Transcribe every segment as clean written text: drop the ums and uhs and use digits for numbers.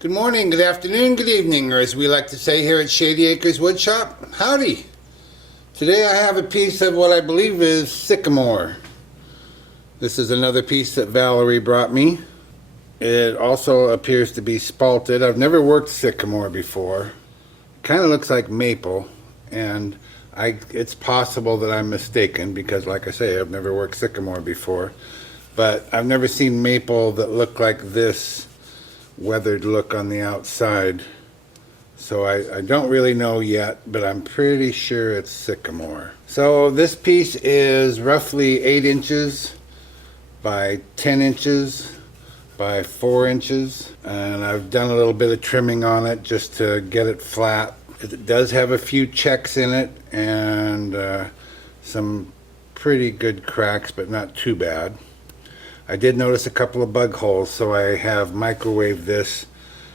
Good morning, good afternoon, good evening, or as we like to say here at Shady Acres Woodshop, howdy. Today I have a piece of what I believe is sycamore. This is another piece that Valerie brought me. It also appears to be spalted. I've never worked sycamore before. Kind of looks like maple, and it's possible that I'm mistaken because, like I say, I've never worked sycamore before. But I've never seen maple that looked like this weathered look on the outside. So I don't really know yet, but I'm pretty sure it's sycamore. So this piece is roughly 8 inches by 10 inches by 4 inches, and I've done a little bit of trimming on it just to get it flat. It does have a few checks in it and some pretty good cracks, but not too bad. I did notice a couple of bug holes, so I have microwaved this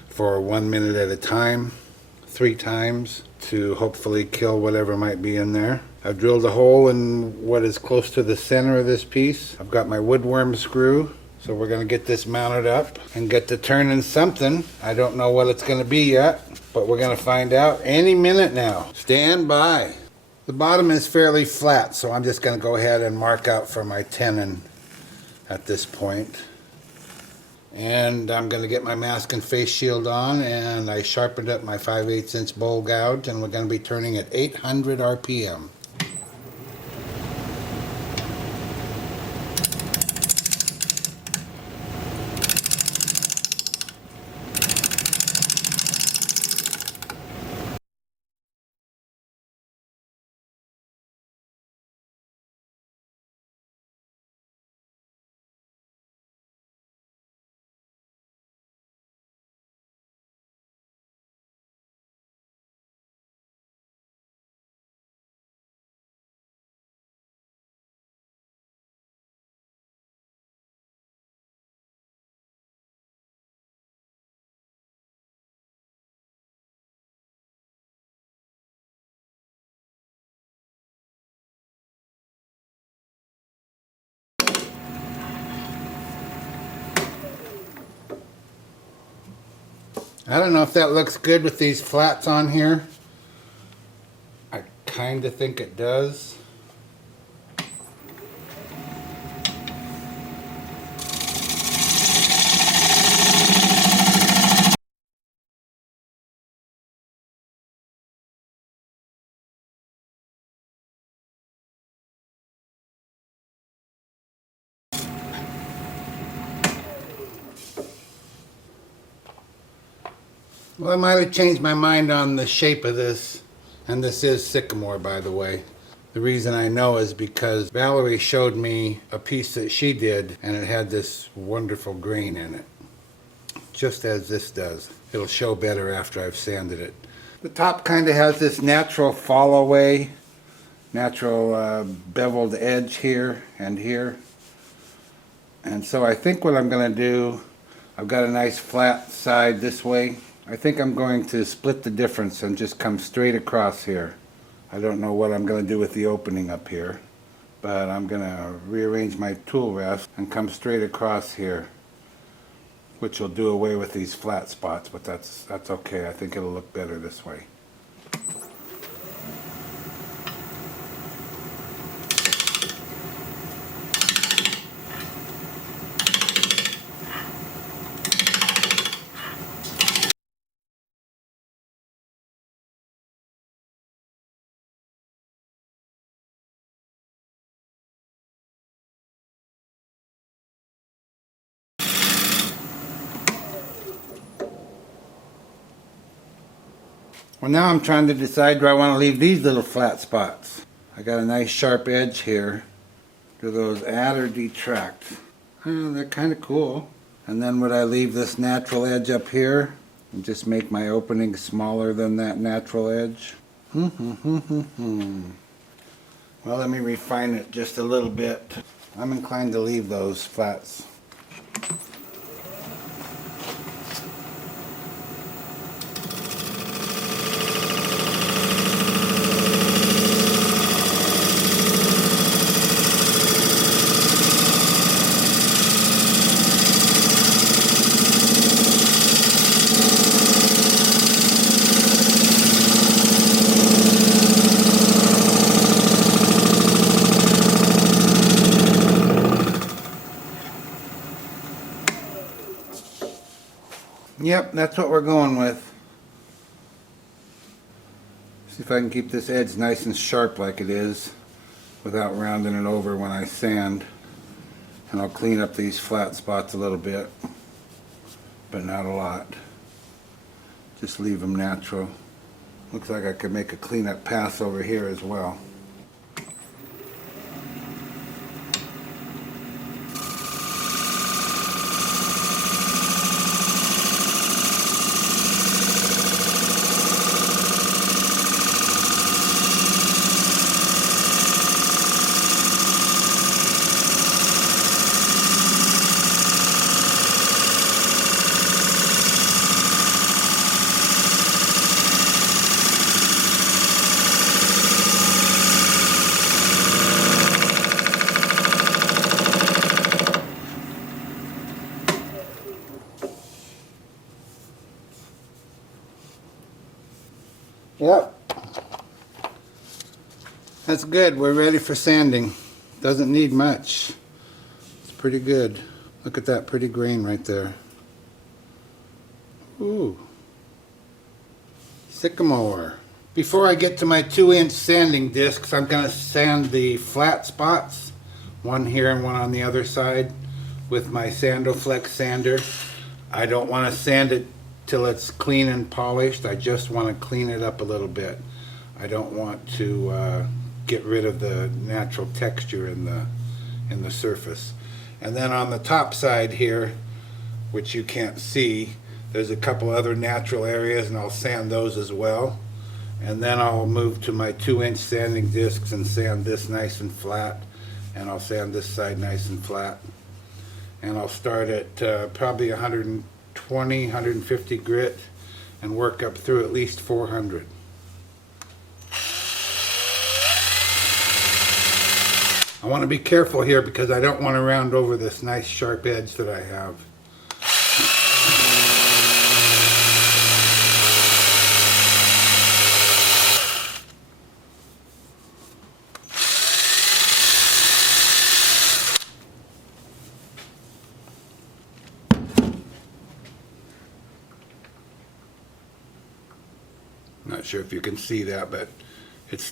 for 1 minute at a time, 3 times, to hopefully kill whatever might be in there. I've drilled a hole in what is close to the center of this piece. I've got my woodworm screw, so we're going to get this mounted up and get to turning something. I don't know what it's going to be yet, but we're going to find out any minute now. Stand by. The bottom is fairly flat, so I'm just going to go ahead and mark out for my tenon at this point. And I'm going to get my mask and face shield on, and I sharpened up my 5/8 inch bowl gouge, and we're going to be turning at 800 RPM. I don't know if that looks good with these flats on here. I kind of think it does. Well, I might have changed my mind on the shape of this, and this is sycamore, by the way. The reason I know is because Valerie showed me a piece that she did, and it had this wonderful grain in it, just as this does. It'll show better after I've sanded it. The top kind of has this natural fall away, natural beveled edge here and here. And so I think what I'm going to do, I've got a nice flat side this way. I think I'm going to split the difference and just come straight across here. I don't know what I'm going to do with the opening up here, but I'm going to rearrange my tool rest and come straight across here, which will do away with these flat spots, but that's okay. I think it'll look better this way. Well, now I'm trying to decide, do I want to leave these little flat spots? I got a nice sharp edge here. Do those add or detract? They're kind of cool. And then would I leave this natural edge up here and just make my opening smaller than that natural edge? Well, let me refine it just a little bit. I'm inclined to leave those flats. Yep, that's what we're going with. See if I can keep this edge nice and sharp like it is without rounding it over when I sand. And I'll clean up these flat spots a little bit, but not a lot. Just leave them natural. Looks like I could make a cleanup pass over here as well. Yep. That's good. We're ready for sanding. Doesn't need much. It's pretty good. Look at that pretty grain right there. Ooh. Sycamore. Before I get to my 2-inch sanding discs, I'm going to sand the flat spots, one here and one on the other side, with my Sandoflex sander. I don't want to sand it till it's clean and polished. I just want to clean it up a little bit. I don't want to get rid of the natural texture in the surface. And then on the top side here, which you can't see, there's a couple other natural areas, and I'll sand those as well. And then I'll move to my 2-inch sanding discs and sand this nice and flat, and I'll sand this side nice and flat. And I'll start at probably 120, 150 grit and work up through at least 400. I want to be careful here because I don't want to round over this nice sharp edge that I have. Not sure if you can see that, but it's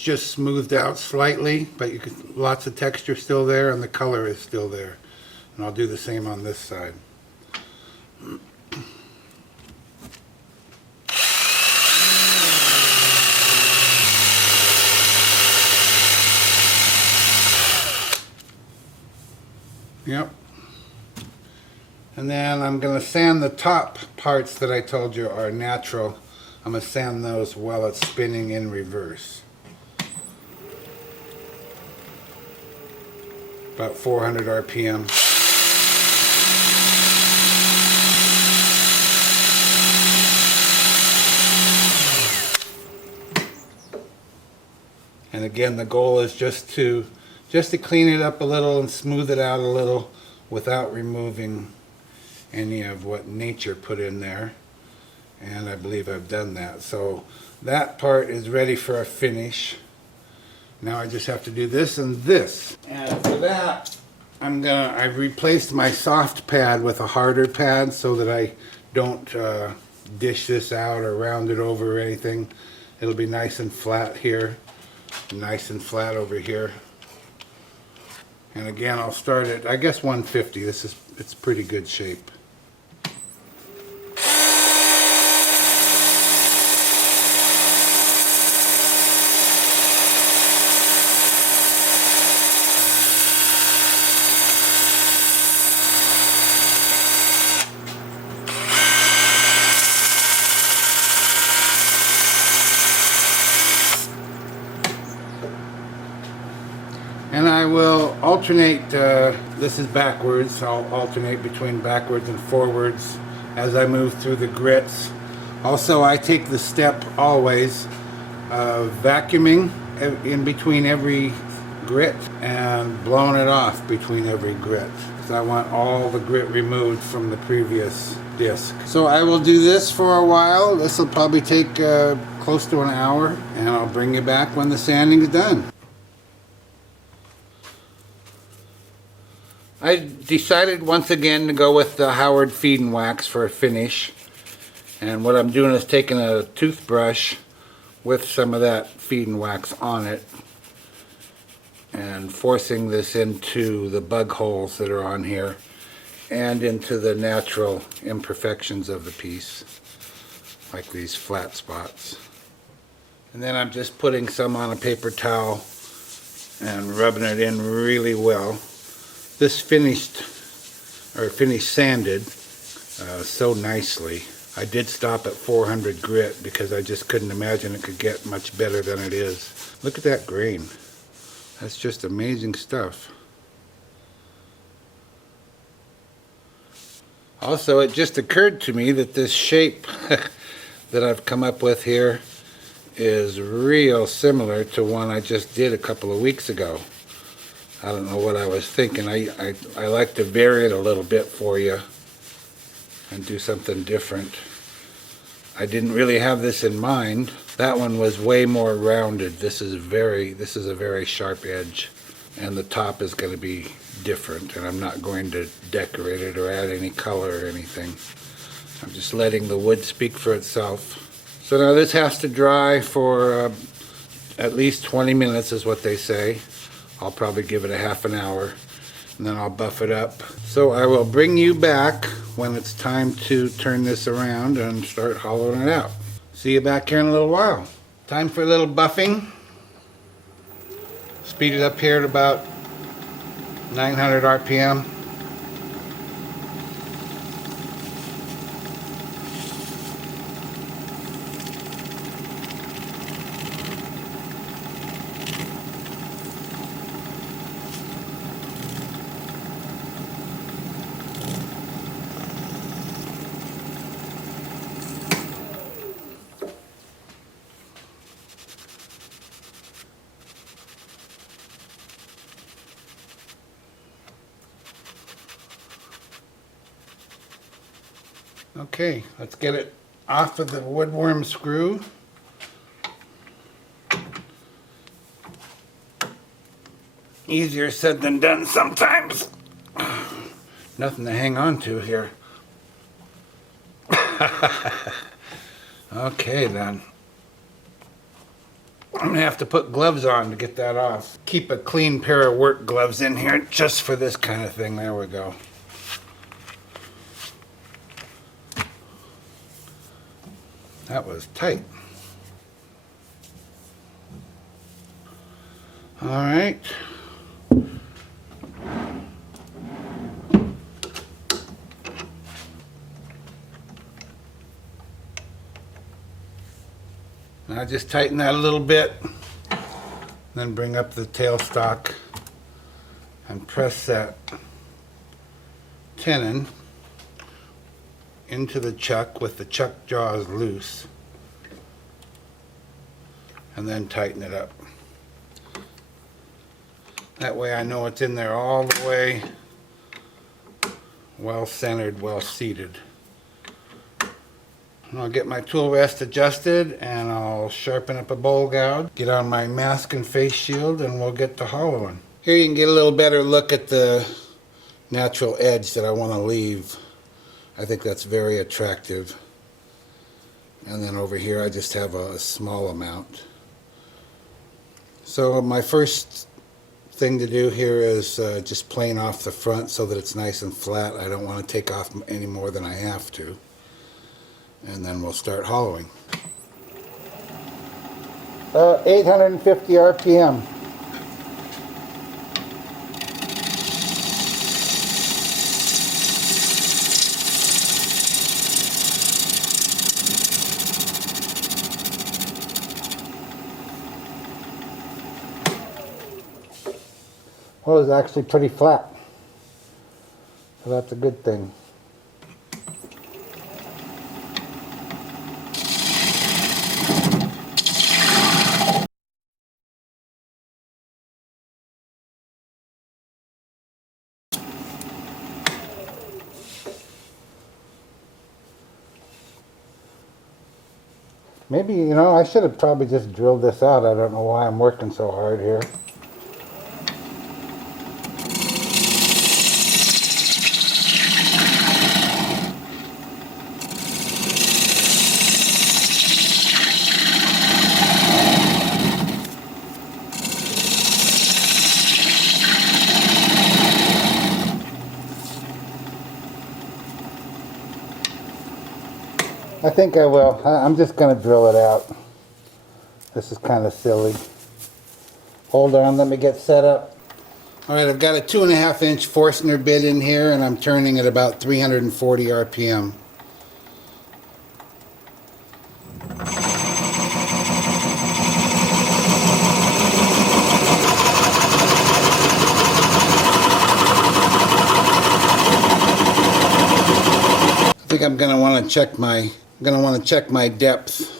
just smoothed out slightly, but you can, lots of texture still there, and the color is still there. And I'll do the same on this side. Yep. And then I'm going to sand the top parts that I told you are natural. I'm going to sand those while it's spinning in reverse. About 400 RPM. And again, the goal is just to clean it up a little and smooth it out a little without removing any of what nature put in there. And I believe I've done that. So that part is ready for a finish. Now I just have to do this and this. And for that, I've replaced my soft pad with a harder pad so that I don't dish this out or round it over or anything. It'll be nice and flat here, nice and flat over here. And again, I'll start at, I guess, 150. It's pretty good shape. And I will alternate, this is backwards, I'll alternate between backwards and forwards as I move through the grits. Also, I take the step always vacuuming in between every grit and blowing it off between every grit. So I want all the grit removed from the previous disc. So I will do this for a while. This will probably take close to an hour, and I'll bring you back when the sanding is done. I decided once again to go with the Howard Feed and Wax for a finish. And what I'm doing is taking a toothbrush with some of that feed and wax on it and forcing this into the bug holes that are on here and into the natural imperfections of the piece, like these flat spots. And then I'm just putting some on a paper towel and rubbing it in really well. This finished sanded so nicely. I did stop at 400 grit because I just couldn't imagine it could get much better than it is. Look at that grain. That's just amazing stuff. Also, it just occurred to me that this shape that I've come up with here is real similar to one I just did a couple of weeks ago. I don't know what I was thinking. I like to vary it a little bit for you and do something different. I didn't really have this in mind. That one was way more rounded. This is a very sharp edge, and the top is going to be different, and I'm not going to decorate it or add any color or anything. I'm just letting the wood speak for itself. So now this has to dry for at least 20 minutes is what they say. I'll probably give it a half an hour and then I'll buff it up. So I will bring you back when it's time to turn this around and start hollowing it out. See you back here in a little while. Time for a little buffing. Speed it up here at about 900 RPM. Okay, let's get it off of the woodworm screw. Easier said than done sometimes. Nothing to hang on to here. Okay then. I'm gonna have to put gloves on to get that off. Keep a clean pair of work gloves in here just for this kind of thing. There we go. That was tight. All right. Now just tighten that a little bit, then bring up the tailstock and press that tenon into the chuck with the chuck jaws loose, and then tighten it up. That way I know it's in there all the way, well centered, well seated. I'll get my tool rest adjusted and I'll sharpen up a bowl gouge, get on my mask and face shield, and we'll get to hollowing. Here you can get a little better look at the natural edge that I want to leave. I think that's very attractive. And then over here I just have a small amount. So my first thing to do here is just plane off the front so that it's nice and flat. I don't want to take off any more than I have to. And then we'll start hollowing. 850 RPM. Well, it's actually pretty flat, so that's a good thing. Maybe, you know, I should have probably just drilled this out. I don't know why I'm working so hard here. I think I will. I'm just going to drill it out. This is kind of silly. Hold on, let me get set up. Alright, I've got a 2.5 inch Forstner bit in here and I'm turning at about 340 RPM. I think I'm going to want to check my depth.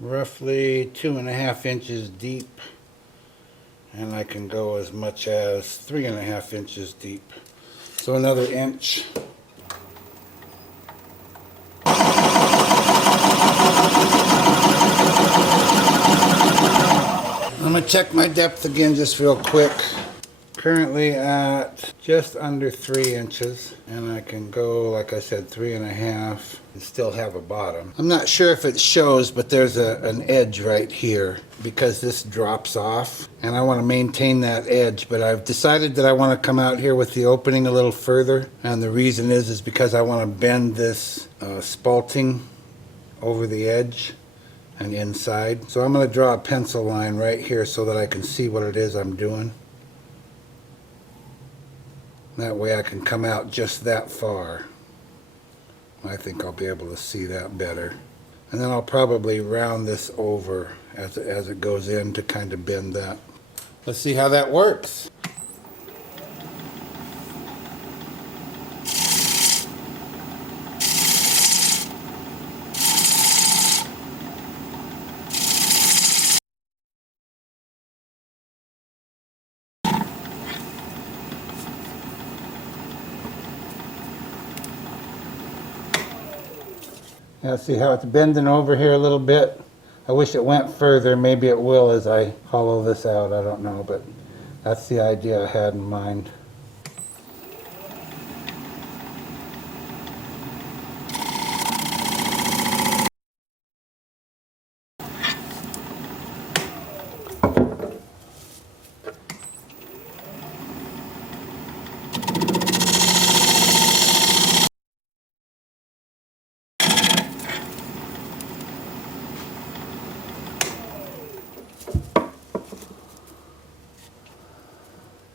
Roughly 2.5 inches deep, and I can go as much as 3.5 inches deep. So another inch. I'm going to check my depth again just real quick. Currently at just under 3 inches, and I can go, like I said, 3.5 and still have a bottom. I'm not sure if it shows, but there's an edge right here because this drops off, and I want to maintain that edge, but I've decided that I want to come out here with the opening a little further, and the reason is because I want to bend this spalting over the edge and inside. So I'm going to draw a pencil line right here so that I can see what it is I'm doing. That way I can come out just that far. I think I'll be able to see that better. And then I'll probably round this over as it goes in to kind of bend that. Let's see how that works. Now see how it's bending over here a little bit? I wish it went further. Maybe it will as I hollow this out. I don't know, but that's the idea I had in mind.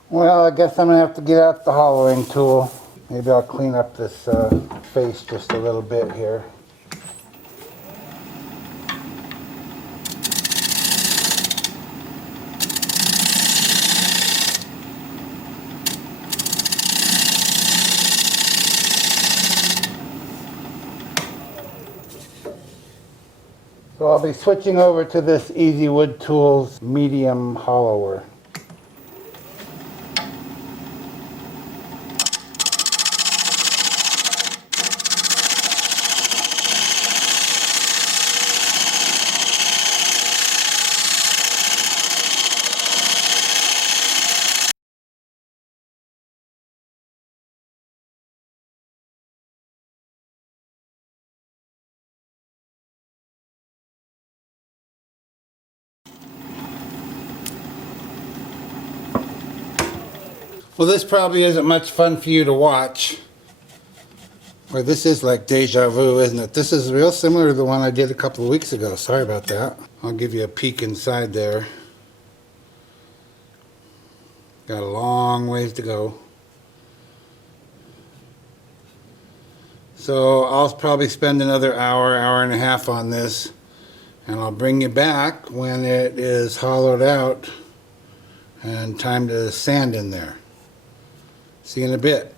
Well, I guess I'm going to have to get out the hollowing tool. Maybe I'll clean up this face just a little bit here. So I'll be switching over to this Easy Wood Tools medium hollower. Well, this probably isn't much fun for you to watch. Or this is like deja vu, isn't it? This is real similar to the one I did a couple of weeks ago. Sorry about that. I'll give you a peek inside there. Got a long ways to go. So I'll probably spend another hour and a half on this. And I'll bring you back when it is hollowed out and time to sand in there. See you in a bit.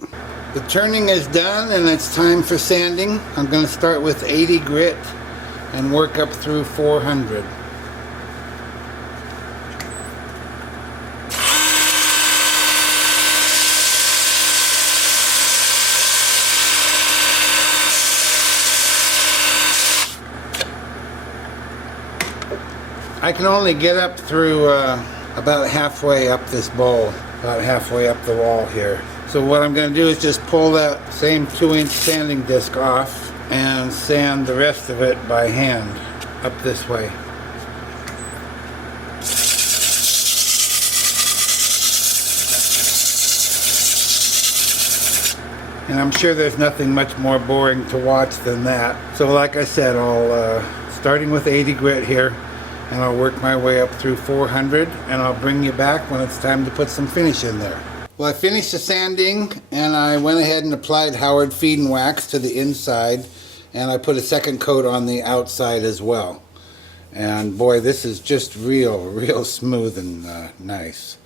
The turning is done and it's time for sanding. I'm going to start with 80 grit and work up through 400. I can only get up through about halfway up this bowl, about halfway up the wall here. So what I'm going to do is just pull that same 2-inch sanding disc off and sand the rest of it by hand up this way. And I'm sure there's nothing much more boring to watch than that. So like I said, I'll starting with 80 grit here, and I'll work my way up through 400, and I'll bring you back when it's time to put some finish in there. Well, I finished the sanding, and I went ahead and applied Howard Feed and Wax to the inside, and I put a second coat on the outside as well. And boy, this is just real smooth and nice.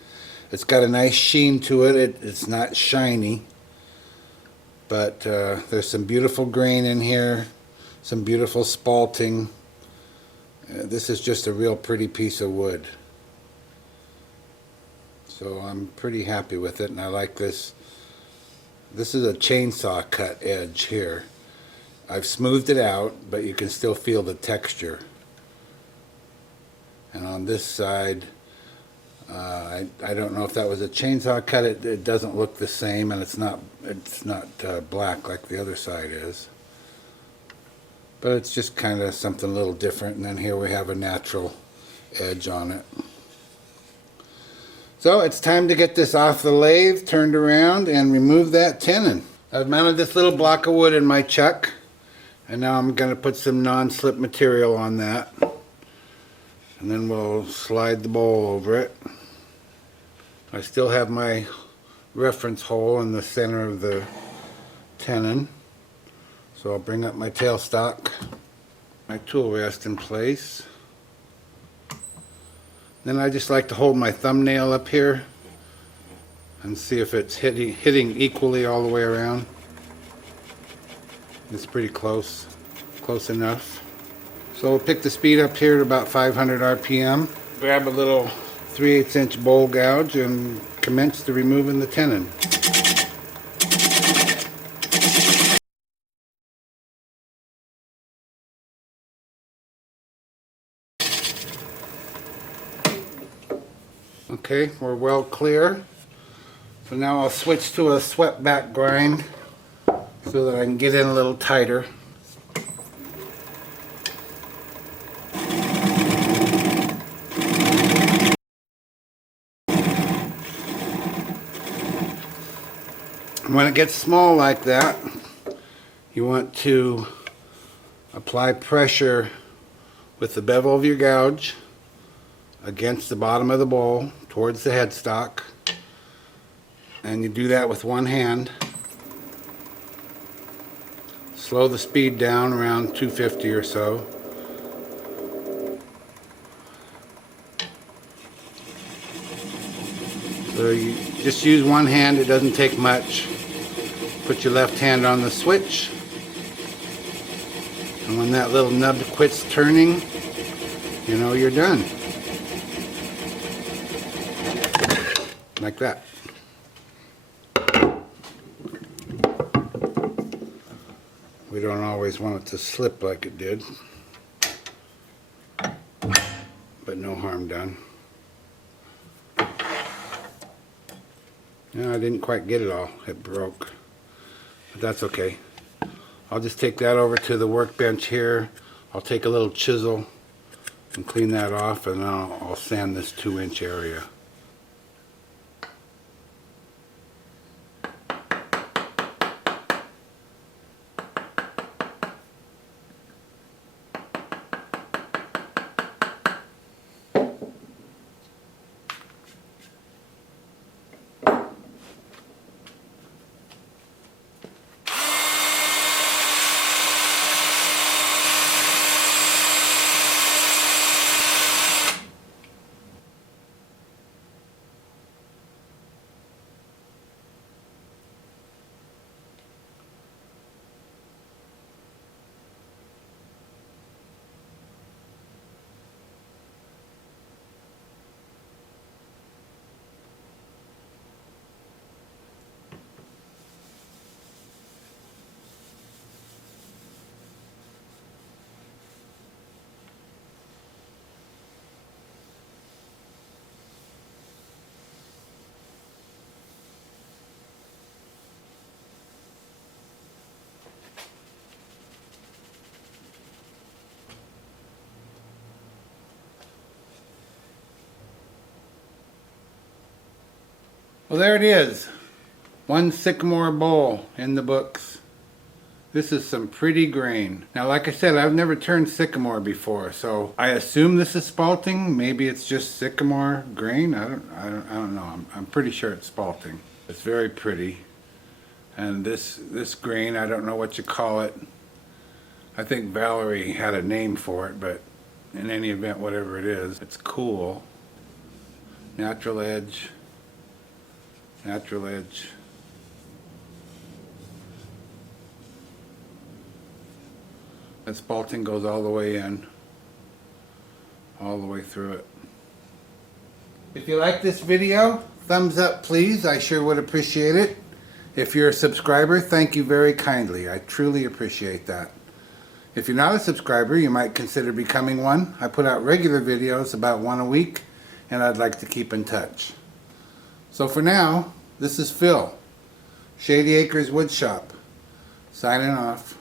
It's got a nice sheen to it. It's not shiny, but there's some beautiful grain in here, some beautiful spalting. This is just a real pretty piece of wood. So I'm pretty happy with it, and I like this. This is a chainsaw cut edge here. I've smoothed it out, but you can still feel the texture. And on this side, I don't know if that was a chainsaw cut. It doesn't look the same, and it's not black like the other side is. But it's just kind of something a little different. And then here we have a natural edge on it. So it's time to get this off the lathe, turned around, and remove that tenon. I've mounted this little block of wood in my chuck, and now I'm going to put some non-slip material on that. And then we'll slide the bowl over it. I still have my reference hole in the center of the tenon. So I'll bring up my tailstock, my tool rest in place. Then I just like to hold my thumbnail up here and see if it's hitting equally all the way around. It's pretty close enough. So we'll pick the speed up here to about 500 RPM. Grab a little 3/8 inch bowl gouge and commence to removing the tenon. Okay, we're well clear. So now I'll switch to a swept back grind so that I can get in a little tighter. When it gets small like that, you want to apply pressure with the bevel of your gouge against the bottom of the bowl towards the headstock, and you do that with one hand. Slow the speed down around 250 or so. So you just use one hand, it doesn't take much. Put your left hand on the switch, and when that little nub quits turning, you know you're done. Like that. We don't always want it to slip like it did, but no harm done. Yeah, I didn't quite get it all. It broke. But that's okay. I'll just take that over to the workbench here. I'll take a little chisel and clean that off, and then I'll sand this 2-inch area. Well, there it is. One sycamore bowl in the books. This is some pretty grain. Now, like I said, I've never turned sycamore before, so I assume this is spalting. Maybe it's just sycamore grain. I don't know. I'm pretty sure it's spalting. It's very pretty. And this grain, I don't know what you call it. I think Valerie had a name for it, but in any event, whatever it is, it's cool. Natural edge. Natural edge. That spalting goes all the way in, all the way through it. If you like this video, thumbs up please, I sure would appreciate it. If you're a subscriber, thank you very kindly, I truly appreciate that. If you're not a subscriber, you might consider becoming one. I put out regular videos, about one a week, and I'd like to keep in touch. So for now, this is Phil, Shady Acres Woodshop, signing off.